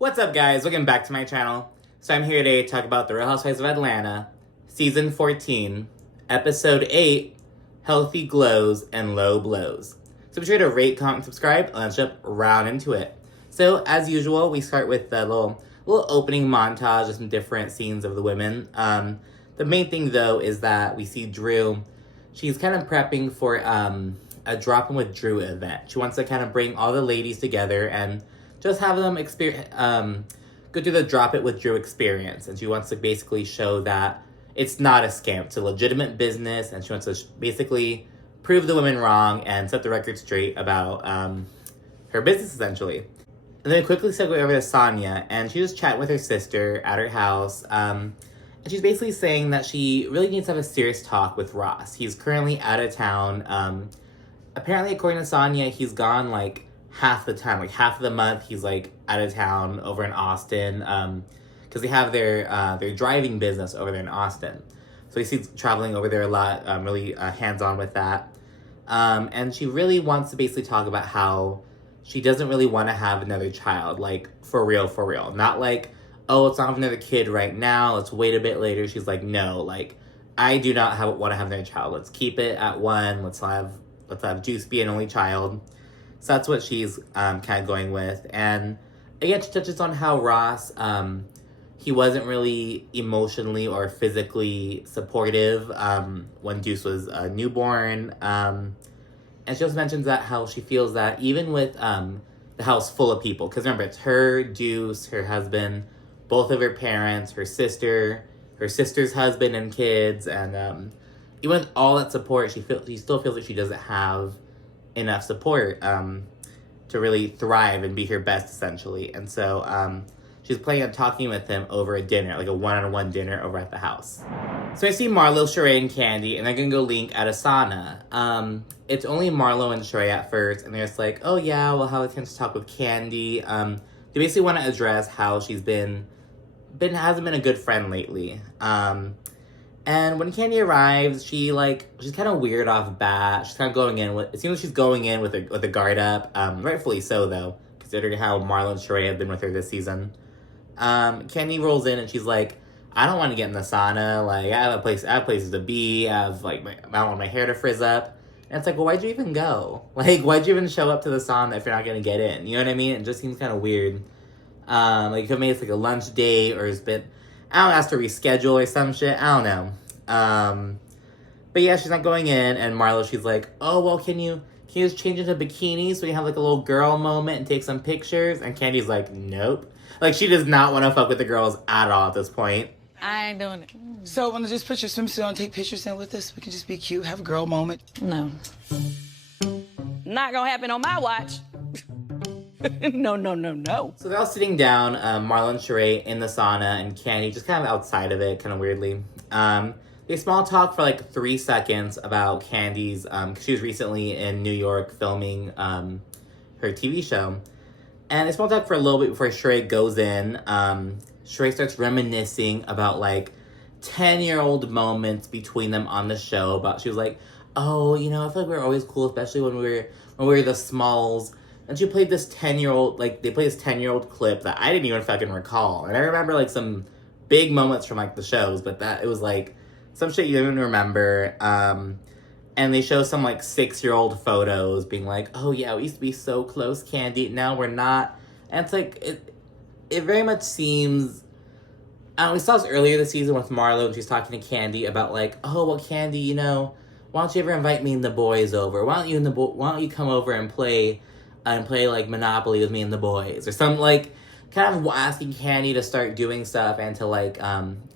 What's up, guys? Welcome back to my channel. So I'm here today to talk about The Real Housewives of Atlanta, Season 14, Episode 8, Healthy Glows and Low Blows. So be sure to rate, comment, and subscribe, and let's jump right into it. So, as usual, we start with a little opening montage of some different scenes of the women. The main thing, though, is that we see Drew. She's kind of prepping for a Drop-In with Drew event. She wants to kind of bring all the ladies together and just have them go through the Drop It with Drew experience. And she wants to basically show that it's not a scam. It's a legitimate business. And she wants to basically prove the women wrong and set the record straight about her business, essentially. And then we quickly segue over to Sonya. And she's just chatting with her sister at her house. And she's basically saying that she really needs to have a serious talk with Ross. He's currently out of town. Apparently, according to Sonya, he's gone, like, half the time, like half of the month he's like out of town over in Austin, because they have their driving business over there in Austin. So he's traveling over there a lot, really hands-on with that. And she really wants to basically talk about how she doesn't really want to have another child, like for real. Not like, oh, let's not have another kid right now, let's wait a bit later. She's like, no, like, I do not want to have another child. Let's keep it at one. Let's have Juice be an only child. So that's what she's kind of going with. And again, she touches on how Ross, he wasn't really emotionally or physically supportive when Deuce was newborn. And she also mentions that how she feels that even with the house full of people, because remember, it's her, Deuce, her husband, both of her parents, her sister, her sister's husband and kids, and even with all that support, she still feels like she doesn't have enough support to really thrive and be her best, essentially. And so she's planning on talking with him over a dinner, like a one-on-one dinner over at the house. So I see Marlo, Shereé, and Kandi, and they're gonna go link at a sauna. It's only Marlo and Shereé at first, and they're just like, oh yeah, we'll have a chance to talk with Kandi. They basically want to address how she's hasn't been a good friend lately. And when Kandi arrives, she's kind of weird off bat. She's kind of going in with, it seems like she's going in with a guard up. Rightfully so, though, considering how Marlo and Shereé have been with her this season. Kandi rolls in and she's like, I don't want to get in the sauna. Like, I have places to be. I don't want my hair to frizz up. And it's like, well, why'd you even go? Like, why'd you even show up to the sauna if you're not going to get in? You know what I mean? It just seems kind of weird. Like, you could make it like a lunch date or it's been, I don't know, ask to reschedule or some shit. I don't know. But yeah, she's not going in, and Marlo, she's like, oh, well, can you just change into bikini so we have like a little girl moment and take some pictures? And Kandi's like, nope. Like, she does not want to fuck with the girls at all at this point. I ain't doing it. So, want to just put your swimsuit on, take pictures in with us? We can just be cute, have a girl moment. No. Not gonna happen on my watch. No. So they're all sitting down, Marlo and Shereé in the sauna, and Kandi just kind of outside of it, kind of weirdly. They small talk for like 3 seconds about Kandi's, because she was recently in New York filming her TV show. And they small talk for a little bit before Shereé goes in. Shereé starts reminiscing about like 10-year-old moments between them on the show. She was like, oh, I feel like we were always cool, especially when we were the Smalls. And she played this 10-year-old, like, they played this 10-year-old clip that I didn't even fucking recall. And I remember, like, some big moments from, like, the shows, but it was, like, some shit you didn't even remember. And they show some, like, 6-year-old photos being like, oh, yeah, we used to be so close, Kandi. Now we're not. And it's, like, it very much seems... we saw this earlier this season with Marlo, and she's talking to Kandi about, like, oh, well, Kandi, why don't you ever invite me and the boys over? Why don't you come over and play like Monopoly with me and the boys, or some like kind of asking Kandi to start doing stuff and to like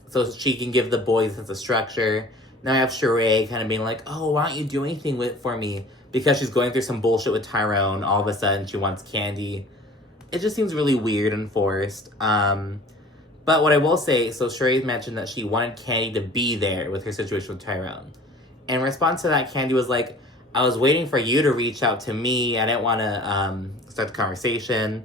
so she can give the boys a sense of structure. Now I have Shereé kind of being like, oh, why don't you do anything for me, because she's going through some bullshit with Tyrone. All of a sudden she wants Kandi. It just seems really weird and forced. But what I will say, so Shereé mentioned that she wanted Kandi to be there with her situation with Tyrone. In response to that, Kandi was like, I was waiting for you to reach out to me. I didn't want to start the conversation.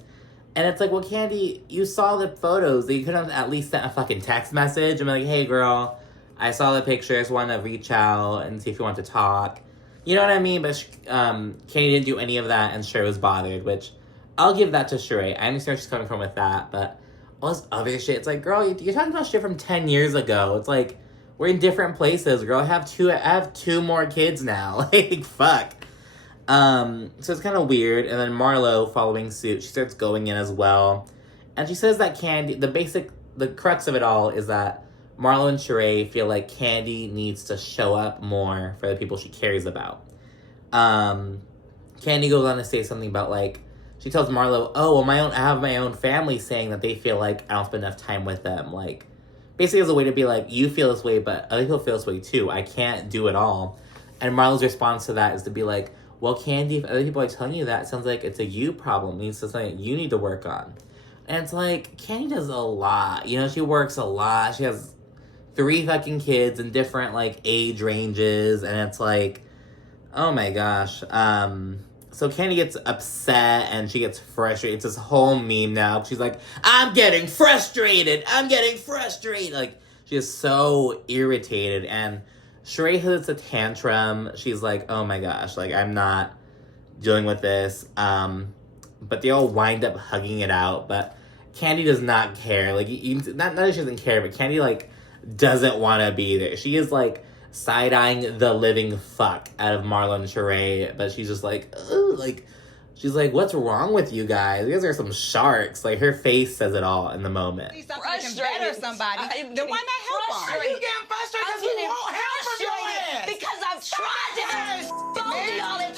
And it's like, well, Kandi, you saw the photos. You could have at least sent a fucking text message and be like, hey, girl, I saw the pictures. Want to reach out and see if you want to talk. You know what I mean? But Kandi didn't do any of that, and Shereé was bothered, which I'll give that to Shereé. I understand where she's coming from with that, but all this other shit, it's like, girl, you're talking about shit from 10 years ago. It's like, we're in different places, girl. I have two more kids now. Like, fuck. So it's kind of weird. And then Marlo, following suit, she starts going in as well. And she says that Kandi, the crux of it all is that Marlo and Shereé feel like Kandi needs to show up more for the people she cares about. Kandi goes on to say something about, like, she tells Marlo, oh, well, I have my own family saying that they feel like I don't spend enough time with them. Like, basically as a way to be like, you feel this way, but other people feel this way too. I can't do it all. And Marlo's response to that is to be like, well, Kandi, if other people are telling you that, it sounds like it's a you problem. It means it's something that you need to work on. And it's like, Kandi does a lot. You know, she works a lot. She has 3 fucking kids in different, like, age ranges. And it's like, oh my gosh. So Kandi gets upset and she gets frustrated. It's this whole meme now. She's like, I'm getting frustrated. Like, she is so irritated. And Shereé hits a tantrum. She's like, oh my gosh, like, I'm not dealing with this. But they all wind up hugging it out. But Kandi does not care. Like, not that she doesn't care, but Kandi, like, doesn't want to be there. She is, like, side-eyeing the living fuck out of Marlo and Shereé, but she's just like, ugh, like, she's like, what's wrong with you guys? You guys are some sharks. Like, her face says it all in the moment. Better somebody. Then why not help them? Are you getting frustrated because we won't help from your ass? Because I've tried to both of y'all and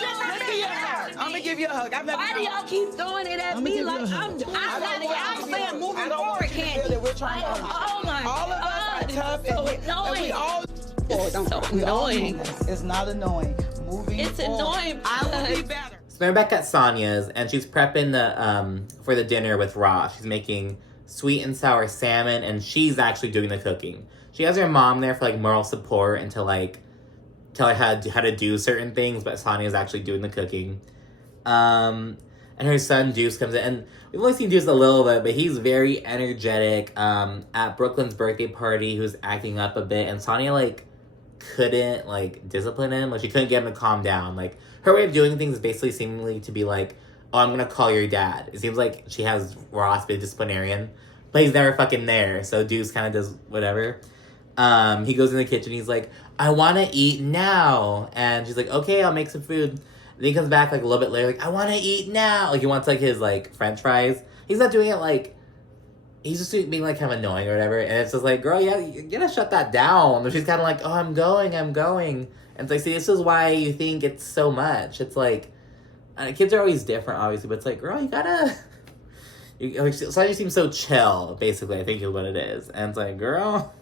I'm gonna give you a hug. why do y'all keep throwing it at me like I'm saying moving forward, Kandi. We're trying to Oh my all of us are tough so and annoying. we all So we all do annoying. this. It's not annoying. Moving It's forward. annoying. I will be better. So they're back at Sonya's, and she's prepping the for the dinner with Ross. She's making sweet and sour salmon, and she's actually doing the cooking. She has her mom there for, like, moral support and to, like, tell her how to do certain things, but Sonya's actually doing the cooking. And her son Deuce comes in, and we've only seen Deuce a little bit, but he's very energetic. At Brooklyn's birthday party, he was acting up a bit, and Sonya, like, couldn't, like, discipline him. Like, she couldn't get him to calm down. Like, her way of doing things is basically seemingly to be like, oh, I'm gonna call your dad. It seems like she has Ross be a disciplinarian, but he's never fucking there, so Deuce kind of does whatever. He goes in the kitchen, he's like, I want to eat now. And she's like, okay, I'll make some food. Then he comes back, like, a little bit later, like, I want to eat now. Like, he wants, like, his, like, french fries. He's not doing it, like, he's just being, like, kind of annoying or whatever. And it's just like, girl, yeah, you gotta shut that down. And she's kind of like, oh, I'm going. And it's like, see, this is why you think it's so much. It's like, kids are always different, obviously, but it's like, girl, you gotta... Like, Sonya seems so chill, basically, I think is what it is. And it's like, girl...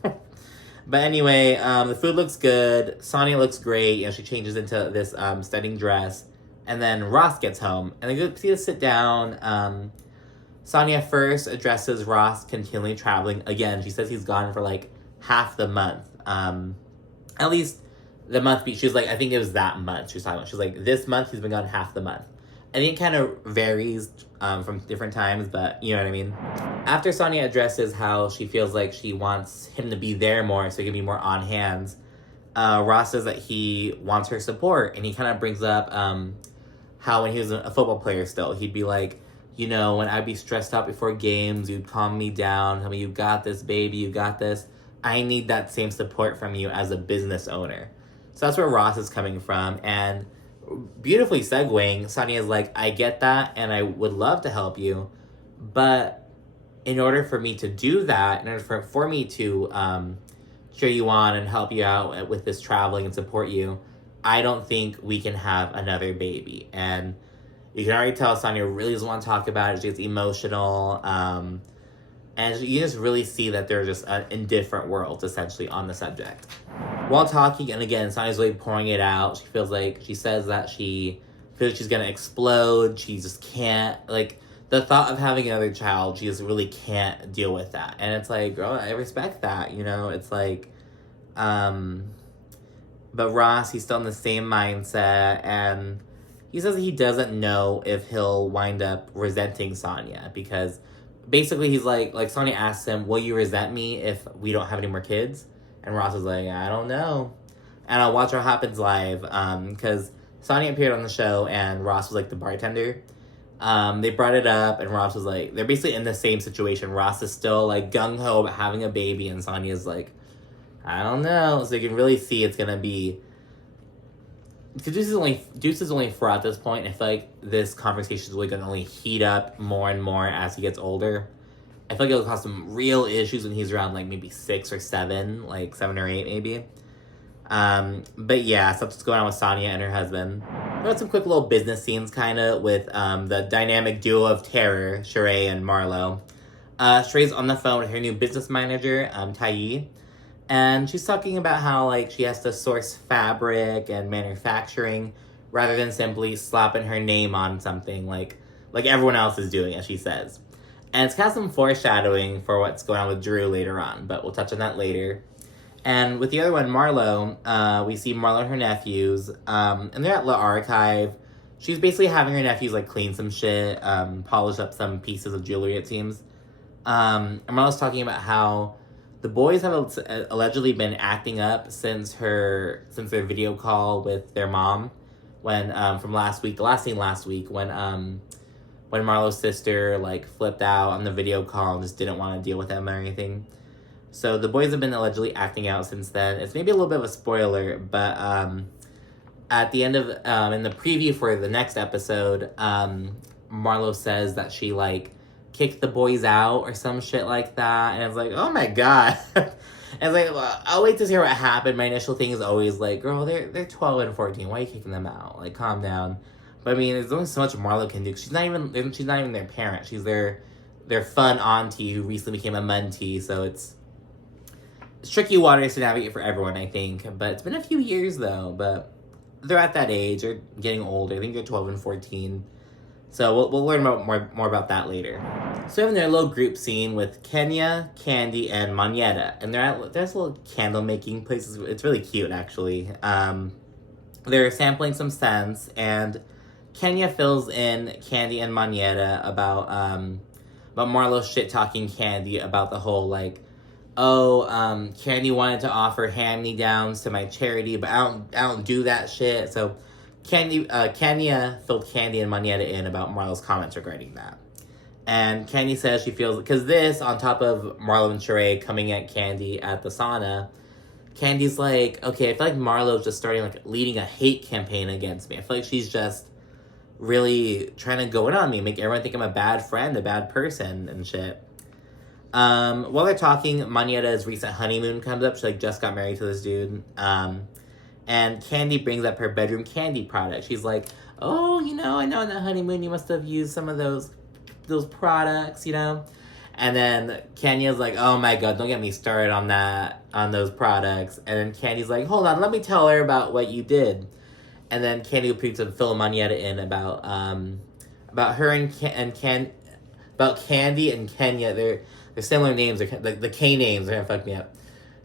But anyway, the food looks good. Sonya looks great. You know, she changes into this stunning dress. And then Ross gets home. And they go to sit down. Sonya first addresses Ross continually traveling. Again, she says he's gone for, like, half the month. At least the month, she's like, I think it was that month she was talking about. She's like, this month he's been gone half the month. I think it kind of varies from different times, but you know what I mean? After Sonya addresses how she feels like she wants him to be there more so he can be more on hands, Ross says that he wants her support, and he kind of brings up how when he was a football player still, he'd be like, you know, when I'd be stressed out before games, you'd calm me down, tell me, you got this, baby, you got this. I need that same support from you as a business owner. So that's where Ross is coming from, and beautifully segueing, Sonya is like, I get that, and I would love to help you, but in order for me to do that, in order for me to cheer you on and help you out with this traveling and support you, I don't think we can have another baby. And you can already tell Sonya really doesn't want to talk about it. She gets emotional, and you just really see that they're just in different worlds, essentially, on the subject. While talking, and again, Sonya's really pouring it out. She says that she feels she's gonna explode. She just can't, like, the thought of having another child, she just really can't deal with that. And it's like, girl, I respect that, you know? It's like, but Ross, he's still in the same mindset, and he says he doesn't know if he'll wind up resenting Sonya, because basically he's like Sonya asks him, will you resent me if we don't have any more kids? And Ross is like, I don't know. And I'll watch what happens live, because Sonya appeared on the show, and Ross was, like, the bartender. They brought it up, and Ross was like, they're basically in the same situation. Ross is still, like, gung-ho about having a baby, and Sonya's like, I don't know. So you can really see it's gonna be... Because Deuce is only 4 at this point. I feel like this conversation is really gonna only heat up more and more as he gets older. I feel like it'll cause some real issues when he's around, like, maybe 6 or 7. Like, 7 or 8, maybe. But yeah, stuff's going on with Sonya and her husband. We had some quick little business scenes, kind of, with the dynamic duo of terror, Shereé and Marlo. Shereé's on the phone with her new business manager, Tai, and she's talking about how, like, she has to source fabric and manufacturing rather than simply slapping her name on something like everyone else is doing, as she says. And it's kind of some foreshadowing for what's going on with Drew later on, but we'll touch on that later. And with the other one, Marlo, we see Marlo and her nephews, and they're at La Archive. She's basically having her nephews, like, clean some shit, polish up some pieces of jewelry, it seems. And Marlo's talking about how the boys have allegedly been acting up since their video call with their mom, when, from last week, the last scene last week, when Marlo's sister, like, flipped out on the video call and just didn't want to deal with them or anything. So the boys have been allegedly acting out since then. It's maybe a little bit of a spoiler, but at the end of, in the preview for the next episode, Marlo says that she, like, kicked the boys out or some shit like that. And I was like, oh my god. And I was like, well, I'll wait to hear what happened. My initial thing is always like, girl, they're 12 and 14. Why are you kicking them out? Like, calm down. But I mean, there's only so much Marlo can do. She's not even their parent. She's their fun auntie who recently became a mentee. So it's tricky waters to navigate for everyone, I think. But it's been a few years, though. But they're at that age. They're getting older. I think they're 12 and 14. So we'll learn more about that later. So we have their little group scene with Kenya, Kandi, and Monyetta. And there's little candle making places. It's really cute, actually. They're sampling some scents. And Kenya fills in Kandi and Monyetta about Marlo shit-talking Kandi about the whole, like, Kandi wanted to offer hand-me-downs to my charity, but I don't do that shit. So Kenya filled Kandi and Monyetta in about Marlo's comments regarding that. And Kandi says she feels, because this, on top of Marlo and Shereé coming at Kandi at the sauna, Kandi's like, okay, I feel like Marlo's just starting, like, leading a hate campaign against me. I feel like she's just really trying to go in on me, make everyone think I'm a bad friend, a bad person, and shit. While they're talking, Monyetta's recent honeymoon comes up. She, like, just got married to this dude. And Kandi brings up her bedroom candy product. She's like, oh, I know on that honeymoon you must have used some of those products, And then Kenya's like, oh my god, don't get me started on those products. And then Kandi's like, hold on, let me tell her about what you did. And then Kandi will to fill Monyetta in about her about Kandi and Kenya. They're similar names. The K names are gonna fuck me up.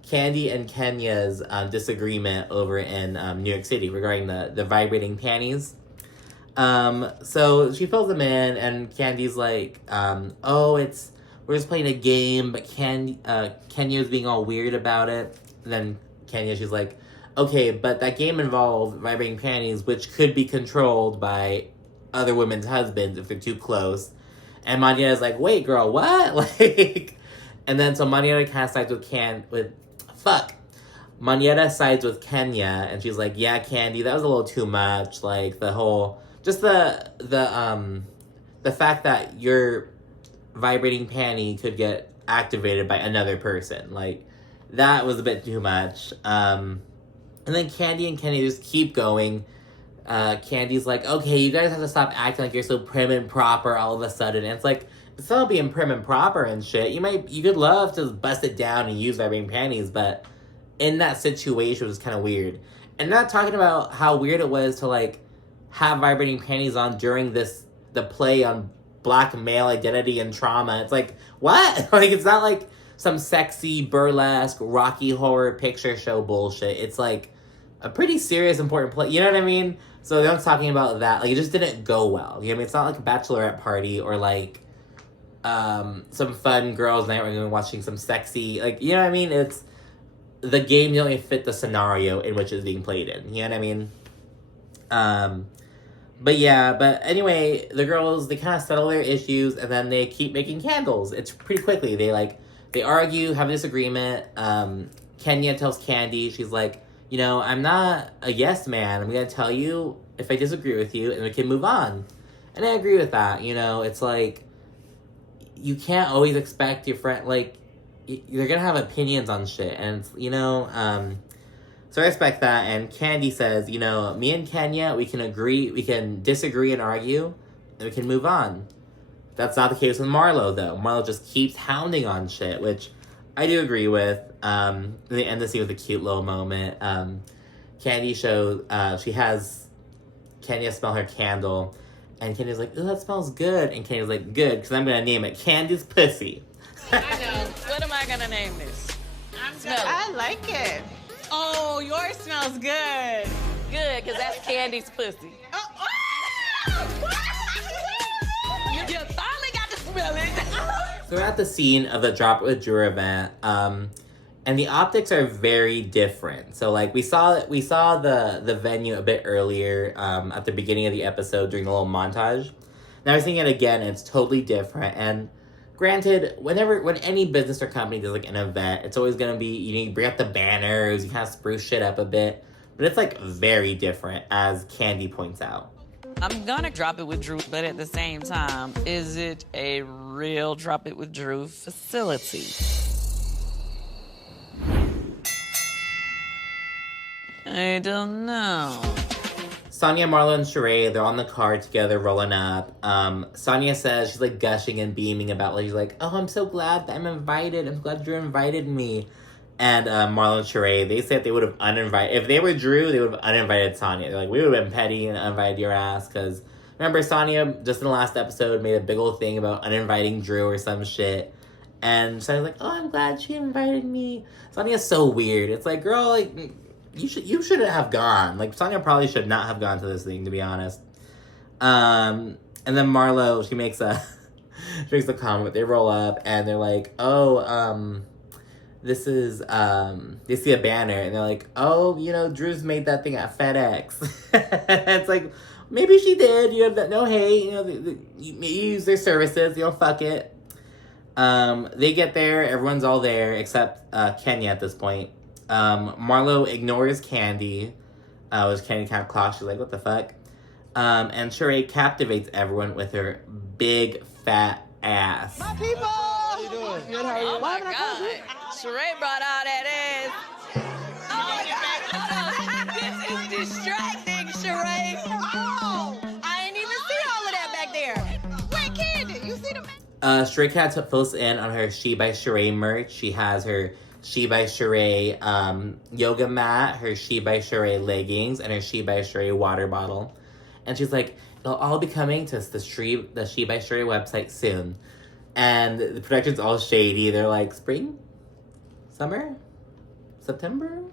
Kandi and Kenya's disagreement over in New York City regarding the vibrating panties. So she fills them in, and Kandi's like, we're just playing a game, but Kenya's being all weird about it. And then she's like, okay, but that game involved vibrating panties, which could be controlled by other women's husbands if they're too close. And Monyetta's like, wait, girl, what? Like, and then so Monyetta kind of sides Monyetta sides with Kenya, and she's like, yeah, Kandi, that was a little too much. Like, the whole, just the fact that your vibrating panty could get activated by another person. Like, that was a bit too much. And then Kandi and Kenya just keep going. Kandi's like, okay, you guys have to stop acting like you're so prim and proper all of a sudden. And it's like, it's not being prim and proper and shit. You could love to bust it down and use vibrating panties, but in that situation, it was kind of weird. And not talking about how weird it was to, like, have vibrating panties on during the play on Black male identity and trauma. It's like, what? Like, it's not like some sexy, burlesque, Rocky Horror Picture Show bullshit. It's like a pretty serious, important play. You know what I mean? So they're not talking about that. Like, it just didn't go well. You know what I mean? It's not like a bachelorette party or, like, some fun girls' night where you're watching some sexy, like, you know what I mean? It's, the game don't even fit the scenario in which it's being played in. You know what I mean? But yeah, but anyway, the girls, they kind of settle their issues, and then they keep making candles. It's pretty quickly. They argue, have a disagreement. Kenya tells Kandi, she's like, you know, I'm not a yes man. I'm going to tell you if I disagree with you, and we can move on. And I agree with that. You know, it's like, you can't always expect your friend, like, they're going to have opinions on shit. And, it's, you know, so I respect that. And Kandi says, you know, me and Kenya, we can disagree and argue, and we can move on. That's not the case with Marlo, though. Marlo just keeps hounding on shit, which I do agree with. They end the scene with a cute little moment. Kandi shows, she has Kenya smell her candle, and Kenya's like, ooh, that smells good. And Kenya's like, good, because I'm going to name it Candy's Pussy. I know. What am I gonna name this? I like it. Oh, yours smells good. Good, because that's Candy's pussy. You finally got to smell it. So we're at the scene of the Drop It With Drew event, and the optics are very different. So like we saw the venue a bit earlier at the beginning of the episode during the little montage. Now we're seeing it again, and it's totally different. And granted, when any business or company does like an event, it's always gonna be, you bring up the banners, you kind of spruce shit up a bit, but it's like very different, as Kandi points out. I'm gonna drop it with Drew, but at the same time, is it a real Drop It With Drew facility? I don't know. Sonya, Marlo, and Shereé, they're on the car together, rolling up. Sonya says, she's like gushing and beaming about, like, she's like, oh, I'm so glad that I'm invited. I'm glad Drew invited me. And Marlo and Shereé, they said they would have uninvited, if they were Drew, they would have uninvited Sonya. They're like, we would have been petty and uninvited your ass, because remember, Sonya, just in the last episode, made a big old thing about uninviting Drew or some shit. And Sonya's like, oh, I'm glad she invited me. Sonya's so weird. It's like, girl, like, you shouldn't have gone. Like, Sonya probably should not have gone to this thing, to be honest. And then Marlo, she makes a comment. They roll up, and they're like, oh, this is, they see a banner, and they're like, oh, you know, Drew's made that thing at FedEx. It's like, maybe she did, you know, no hate, you know, you use their services, you know, fuck it. They get there, everyone's all there, except Kenya at this point. Marlo ignores Kandi, which Kandi kind of clocks, she's like, what the fuck? And Shereé captivates everyone with her big, fat ass. My people! How you doing? Good, how are you? Oh my God. Shereé brought out that ass. Oh my God. This is distracting, Shereé. Oh! I didn't even see all of that back there. Wait, Kandi, you see the... Shereé kind of fills in on her She by Shereé merch. She has her She by Shereé yoga mat, her She by Shereé leggings, and her She by Shereé water bottle. And she's like, they'll all be coming to the She by Shereé website soon. And the production's all shady. They're like, spring? Summer? September?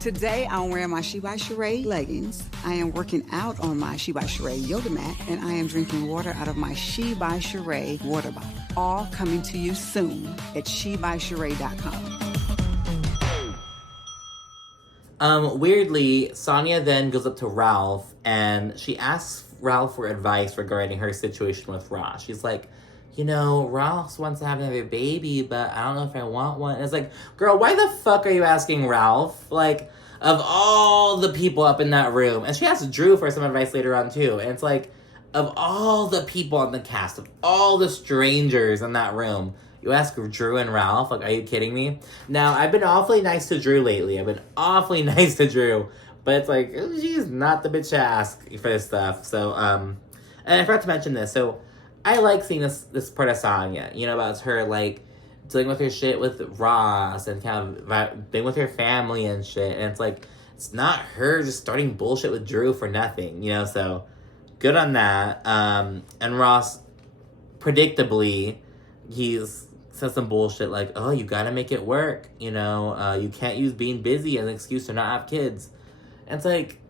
Today, I'm wearing my She by Shereé leggings. I am working out on my She by Shereé yoga mat, and I am drinking water out of my She by Shereé water bottle. All coming to you soon at shebyShereé.com. Weirdly, Sonya then goes up to Ralph, and she asks Ralph for advice regarding her situation with Ross. She's like, you know, Ralph wants to have another baby, but I don't know if I want one. And it's like, girl, why the fuck are you asking Ralph? Like, of all the people up in that room. And she asks Drew for some advice later on, too. And it's like, of all the people on the cast, of all the strangers in that room, you ask Drew and Ralph? Like, are you kidding me? Now, I've been awfully nice to Drew lately. But it's like, she's not the bitch to ask for this stuff. So, and I forgot to mention this. So, I like seeing this part of Sonya, you know, about her, like, dealing with her shit with Ross and kind of being with her family and shit. And it's like, it's not her just starting bullshit with Drew for nothing, you know, so good on that. And Ross, predictably, he's said some bullshit like, oh, you gotta make it work, you know, you can't use being busy as an excuse to not have kids. And it's like,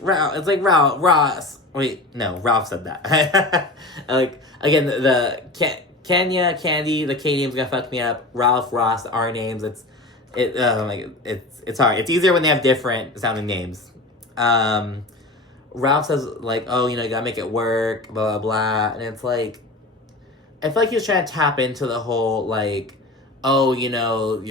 Ross. Wait, no, Ralph said that. Like, again, the Kenya, Kandi, the K name's gonna fuck me up. Ralph, Ross, the R names. It's It's hard. It's easier when they have different sounding names. Ralph says, like, oh, you know, you gotta make it work, blah, blah, blah. And it's like, I feel like he was trying to tap into the whole, like, oh, you know,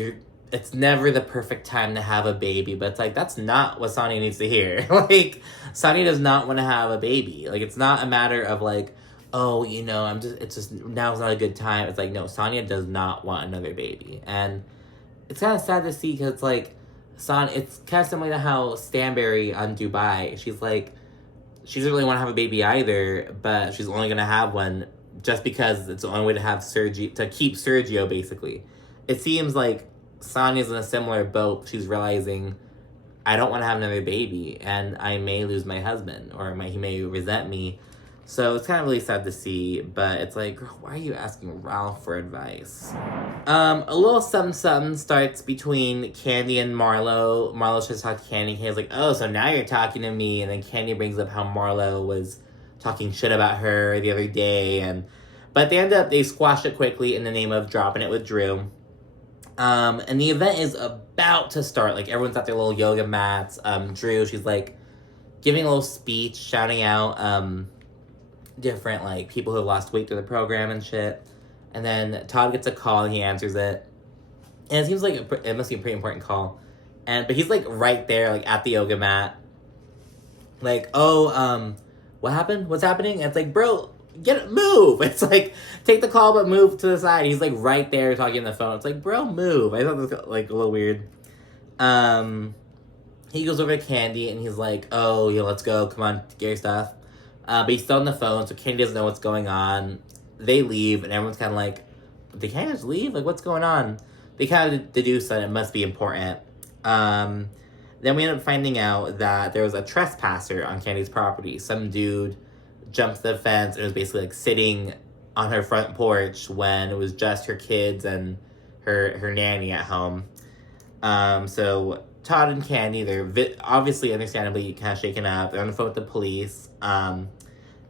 it's never the perfect time to have a baby. But it's like, that's not what Sonya needs to hear. Like, Sonya does not want to have a baby. Like, it's not a matter of, like, oh, you know, now's not a good time. It's like, no, Sonya does not want another baby. And it's kind of sad to see because it's like, it's kind of similar to how Stanberry on Dubai, she's like, she doesn't really want to have a baby either, but she's only going to have one just because it's the only way to keep Sergio, basically. It seems like Sonya's in a similar boat. She's realizing, I don't want to have another baby, and I may lose my husband, or he may resent me. So it's kind of really sad to see, but it's like, girl, why are you asking Ralph for advice? A little something starts between Kandi and Marlo. Marlo tries to talk to Kandi. Kandi's like, oh, so now you're talking to me. And then Kandi brings up how Marlo was talking shit about her the other day. But they squashed it quickly in the name of dropping it with Drew. And the event is about to start. Like, everyone's at their little yoga mats. Drew, she's like giving a little speech, shouting out different, like, people who have lost weight through the program and shit. And then Todd gets a call and he answers it. And it seems like it must be a pretty important call. But he's, like, right there, like, at the yoga mat. Like, oh, what happened? What's happening? And it's like, bro, move. It's like, take the call but move to the side. He's, like, right there talking on the phone. It's like, bro, move. I thought this was, like, a little weird. He goes over to Kandi and he's like, oh, let's go. Come on, get your stuff. But he's still on the phone, so Kandi doesn't know what's going on. They leave, and everyone's kind of like, they can't just leave? Like, what's going on? They kind of deduce that it must be important. Then we end up finding out that there was a trespasser on Kandi's property. Some dude jumped the fence and was basically, like, sitting on her front porch when it was just her kids and her nanny at home. So Todd and Kandi, they're obviously, understandably, kind of shaken up. They're on the phone with the police.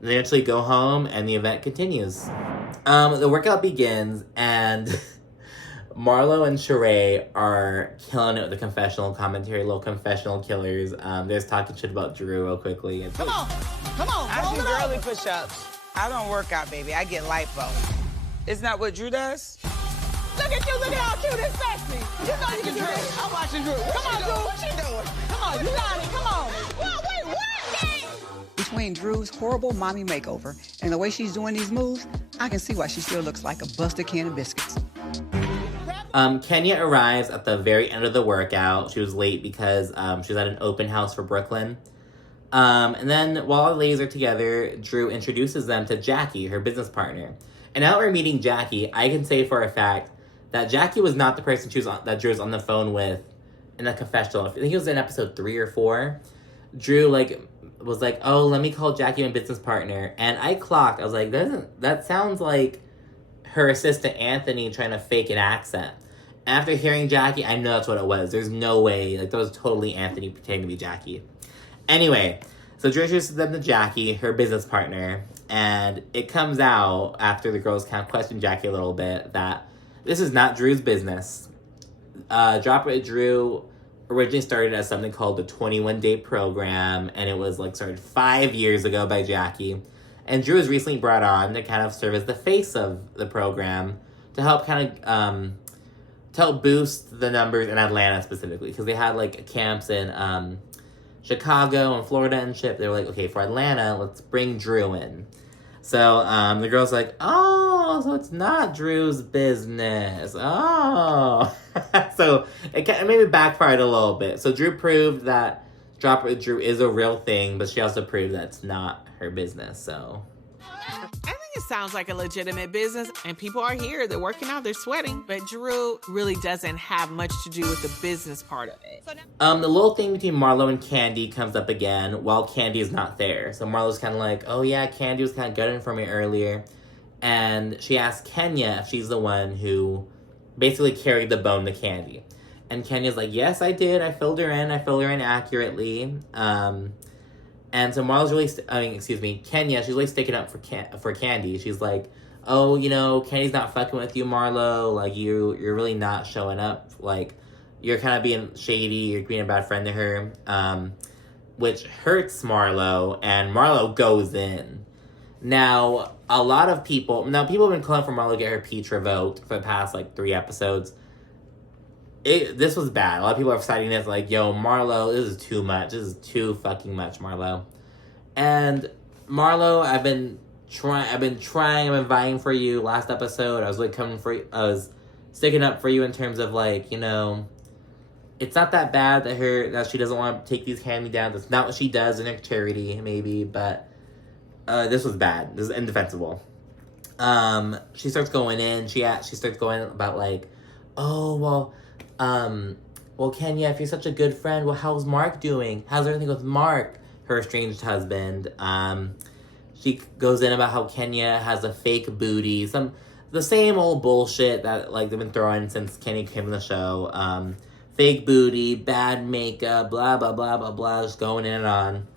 They actually go home, and the event continues. The workout begins, and Marlo and Shereé are killing it with the confessional commentary, little confessional killers. They're just talking shit about Drew real quickly. Come on. I do girly push-ups. I don't work out, baby. I get lipo. Isn't that what Drew does? Look at you, look at how cute and sexy. You know you can do this. I'm watching Drew. Come on, Drew. What you doing? Come on, you got it. Come on. Well, wait, what? Between Drew's horrible mommy makeover and the way she's doing these moves, I can see why she still looks like a busted can of biscuits. Kenya arrives at the very end of the workout. She was late because she was at an open house for Brooklyn. And then while all the ladies are together, Drew introduces them to Jackie, her business partner. And now that we're meeting Jackie, I can say for a fact that Jackie was not the person that Drew was on the phone with in the confessional. I think it was in episode 3 or 4. Drew, was like, oh, let me call Jackie my business partner. And I clocked. I was like, that sounds like her assistant Anthony trying to fake an accent. After hearing Jackie, I know that's what it was. There's no way. Like, that was totally Anthony pretending to be Jackie. Anyway, so Drew introduces them to Jackie, her business partner. And it comes out, after the girls kind of question Jackie a little bit, that this is not Drew's business. Drop It Drew originally started as something called the 21-Day Program, and it was, like, started 5 years ago by Jackie. And Drew was recently brought on to kind of serve as the face of the program to help to help boost the numbers in Atlanta specifically, because they had, like, camps in Chicago and Florida and shit. They were like, okay, for Atlanta, let's bring Drew in. So the girl's like, oh, so it's not Drew's business. Oh. So it maybe backfired a little bit. So Drew proved that Drop It with Drew is a real thing, but she also proved that it's not her business, so. I think it sounds like a legitimate business, and people are here, they're working out, they're sweating, but Drew really doesn't have much to do with the business part of it. The little thing between Marlo and Kandi comes up again while Kandi is not there. So Marlo's kind of like, oh yeah, Kandi was kind of gutting for me earlier. And she asks Kenya if she's the one who basically carried the bone to Kandi. And Kenya's like, yes, I did. I filled her in accurately. And so Kenya, she's really sticking up for Kandi. She's like, oh, Kandi's not fucking with you, Marlo. Like, you're really not showing up. Like, you're kind of being shady, you're being a bad friend to her, which hurts Marlo, and Marlo goes in. Now, people have been calling for Marlo to get her peach revoked for the past, 3 episodes. This was bad. A lot of people are citing this like, yo, Marlo, this is too much. This is too fucking much, Marlo. And Marlo, I've been vying for you last episode. I was I was sticking up for you in terms of it's not that bad that she doesn't want to take these hand-me-downs. That's not what she does in her charity, maybe, but this was bad. This is indefensible. She starts going in. She starts going about well, Kenya, if you're such a good friend, well, how's Mark doing? How's everything with Mark, her estranged husband? She goes in about how Kenya has a fake booty. The same old bullshit that, they've been throwing since Kenya came on the show. Fake booty, bad makeup, blah, blah, blah, blah, blah, just going in and on.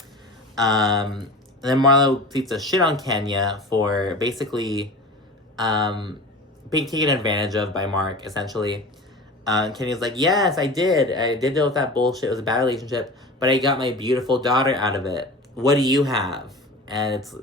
And then Marlo beats a shit on Kenya for basically being taken advantage of by Mark, essentially. Kenya's like, yes, I did deal with that bullshit. It was a bad relationship, but I got my beautiful daughter out of it. What do you have? And it's...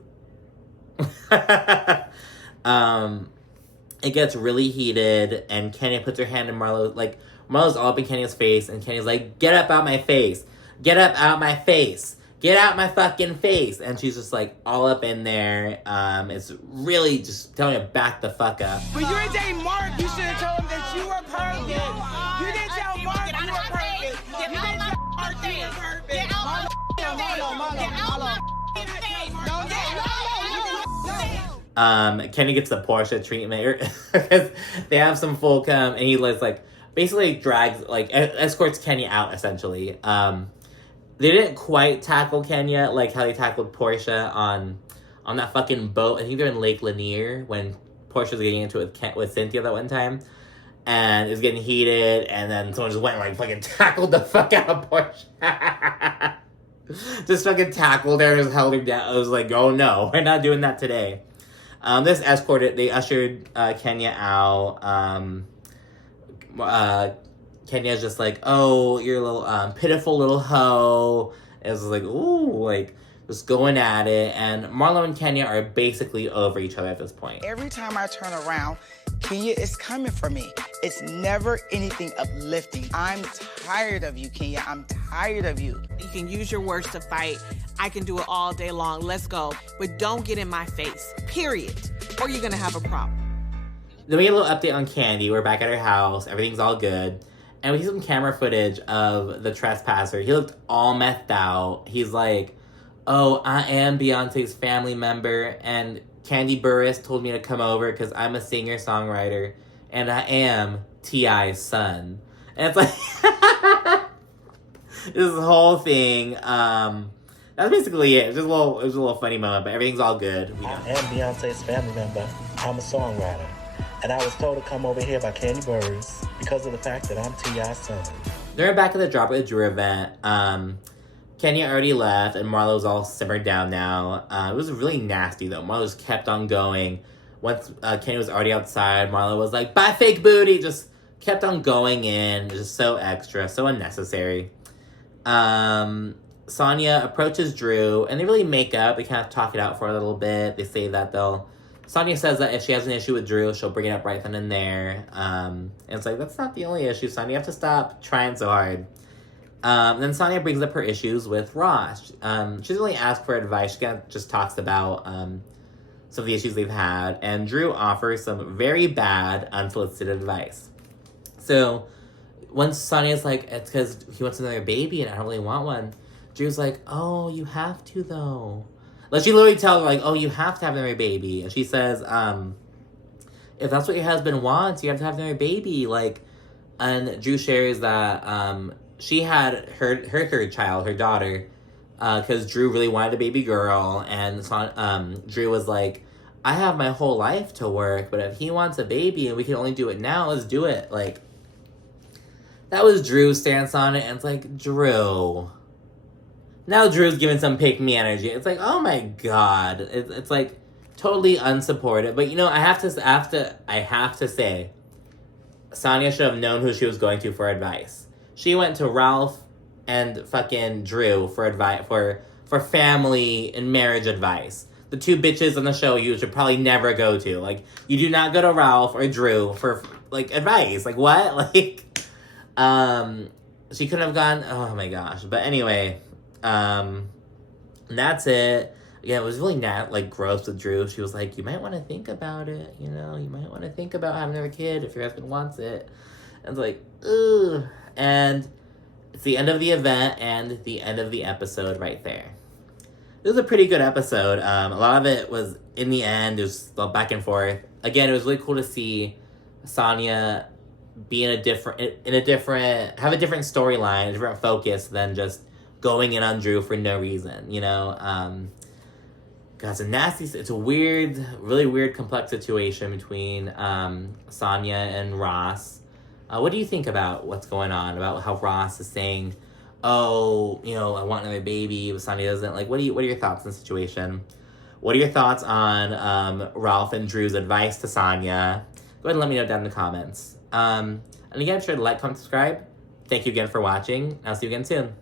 it gets really heated, and Kenya puts her hand in Marlo's all up in Kenya's face, and Kenya's like, get up out my face. Get up out my face. Get out my fucking face. And she's just all up in there. It's really just telling her back the fuck up. But you didn't tell Mark, you should have told him that you were perfect. You didn't tell Mark you were perfect. You didn't tell Mark you were perfect. Get out my Kenny gets the Porsha treatment because they have some full come, and he basically drags escorts Kenya out essentially. They didn't quite tackle Kenya like how they tackled Porsha on that fucking boat. I think they're in Lake Lanier when Porsha was getting into it with Cynthia that one time, and it was getting heated, and then someone just went and fucking tackled the fuck out of Porsha. Just fucking tackled her, just held her down. I was like, oh no, we're not doing that today. They ushered Kenya out. Kenya's just like, oh, you're a little pitiful little hoe. It was ooh, just going at it. And Marlo and Kenya are basically over each other at this point. Every time I turn around, Kenya is coming for me. It's never anything uplifting. I'm tired of you, Kenya. I'm tired of you. You can use your words to fight. I can do it all day long. Let's go. But don't get in my face, period. Or you're going to have a problem. Then we get a little update on Kandi. We're back at her house. Everything's all good. And we see some camera footage of the trespasser. He looked all methed out. He's like, oh, I am Beyonce's family member, and Kandi Burruss told me to come over because I'm a singer-songwriter, and I am T.I.'s son. And it's this whole thing. That's basically it. It was a little funny moment, but everything's all good. I am Beyonce's family member. I'm a songwriter. And I was told to come over here by Kandi Burruss because of the fact that I'm T.I.'s son. They're back at the Drop with Drew event. Kenya already left, and Marlo's all simmered down now. It was really nasty, though. Marlo just kept on going. Once Kenya was already outside, Marlo was like, bye, fake booty! Just kept on going in. Just so extra, so unnecessary. Sonya approaches Drew, and they really make up. They kind of talk it out for a little bit. They say that Sonya says that if she has an issue with Drew, she'll bring it up right then and there. And it's that's not the only issue, Sonya. You have to stop trying so hard. Then Sonya brings up her issues with Ross. She doesn't really ask for advice. She kind of just talks about some of the issues they've had. And Drew offers some very bad, unsolicited advice. So, once Sonya's like, it's because he wants another baby and I don't really want one. Drew's like, oh, you have to, though. She literally tells her, oh, you have to have another baby. And she says, if that's what your husband wants, you have to have another baby. And Drew shares that she had her third child, her daughter, because Drew really wanted a baby girl. And Drew was like, I have my whole life to work, but if he wants a baby and we can only do it now, let's do it. That was Drew's stance on it. And it's Drew... Now Drew's giving some pick-me energy. It's oh my god. It's totally unsupportive. But I have to say, Sonya should have known who she was going to for advice. She went to Ralph and fucking Drew for advice, for family and marriage advice. The two bitches on the show you should probably never go to. Like, you do not go to Ralph or Drew for, like, advice. Like, what? Like, she couldn't have gone, oh my gosh. But anyway, that's it. Yeah, it was really gross with Drew. She was like, you might want to think about it, you know? You might want to think about having another kid if your husband wants it. And it's like, ugh. And it's the end of the event and the end of the episode right there. It was a pretty good episode. A lot of it was, in the end, it was back and forth. Again, it was really cool to see Sonya be have a different storyline, a different focus than just going in on Drew for no reason, you know? God, it's a weird, really weird, complex situation between Sonya and Ross. What do you think about what's going on, about how Ross is saying, oh, you know, I want another baby, but Sonya doesn't? Like, what are your thoughts on the situation? What are your thoughts on Ralph and Drew's advice to Sonya? Go ahead and let me know down in the comments. And again, be sure to like, comment, subscribe. Thank you again for watching. I'll see you again soon.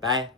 Bye.